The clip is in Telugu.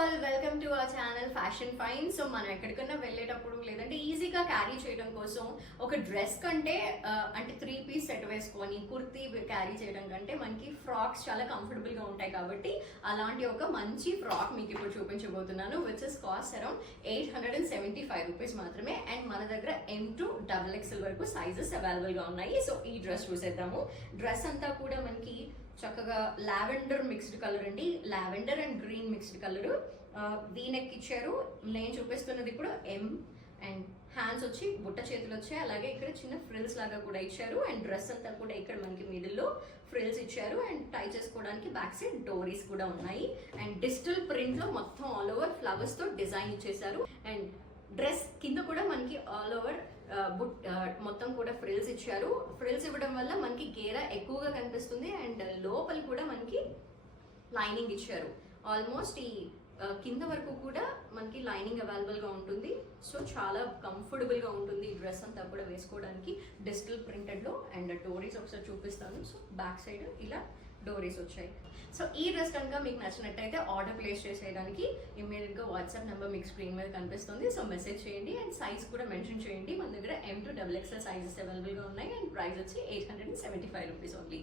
All welcome to our channel fashion fine. So మనం ఎక్కడికన్నా వెళ్ళేటప్పుడు లేదంటే ఈజీగా క్యారీ చేయడం కోసం ఒక డ్రెస్ కంటే అంటే 3 పీస్ సెట్ వేసుకొని కుర్తీ క్యారీ చేయడం కంటే మనకి ఫ్రాక్స్ చాలా కంఫర్టబుల్ గా ఉంటాయి. కాబట్టి అలాంటి ఒక మంచి ఫ్రాక్ మీకు ఇప్పుడు చూపించబోతున్నాను, which is cost around 875 rupees మాత్రమే. అండ్ మన దగ్గర M to XXL వరకు సైజెస్ అవైలబుల్ గా ఉన్నాయి. సో ఈ డ్రెస్ చూసేద్దాము. డ్రెస్ అంతా కూడా మనకి చక్కగా లావెండర్ మిక్స్డ్ కలర్ అండి, lavender and green mixed colour. V-neck ఇచ్చారు. నేను చూపిస్తున్నది ఇప్పుడు M. అండ్ హ్యాండ్స్ వచ్చి బుట్ట చేతులు వచ్చాయి, అలాగే ఇక్కడ చిన్న ఫ్రిల్స్ లాగా కూడా ఇచ్చారు. అండ్ డ్రెస్ అంతా కూడా ఇక్కడ మనకి మిడిల్లో ఫ్రిల్స్ ఇచ్చారు. అండ్ టై చేసుకోవడానికి బ్యాక్ సైడ్ డోరీస్ కూడా ఉన్నాయి. అండ్ డిజిటల్ ప్రింట్ లో మొత్తం ఆల్ ఓవర్ ఫ్లవర్స్ తో డిజైన్ ఇచ్చేసారు. అండ్ డ్రెస్ కింద కూడా మనకి ఆల్ ఓవర్ మొత్తం కూడా ఫ్రిల్స్ ఇచ్చారు. ఫ్రిల్స్ ఇవ్వడం వల్ల మనకి గేరా ఎక్కువగా కనిపిస్తుంది. అండ్ లోపల కూడా మనకి లైనింగ్ ఇచ్చారు. ఆల్మోస్ట్ ఈ కింద వరకు కూడా మనకి లైనింగ్ అవైలబుల్ గా ఉంటుంది. సో చాలా కంఫర్టబుల్ గా ఉంటుంది ఈ డ్రెస్ అంతా కూడా వేసుకోవడానికి, డిజిటల్ ప్రింటెడ్ లో. అండ్ డోరీస్ ఒకసారి చూపిస్తాను. సో బ్యాక్ సైడ్ ఇలా డోరీస్ వచ్చాయి. సో ఈ డ్రెస్ కనుక మీకు నచ్చినట్టయితే ఆర్డర్ ప్లేస్ చేసేయడానికి ఇమీడియట్ గా వాట్సాప్ నెంబర్ మీకు స్క్రీన్ మీద కనిపిస్తుంది. సో మెసేజ్ చేయండి అండ్ సైజ్ కూడా మెన్షన్ చేయండి. మన దగ్గర M to XXL sizes available గా ఉన్నాయి. అండ్ ప్రైస్ వచ్చి 875 రూపీస్ ఓన్లీ.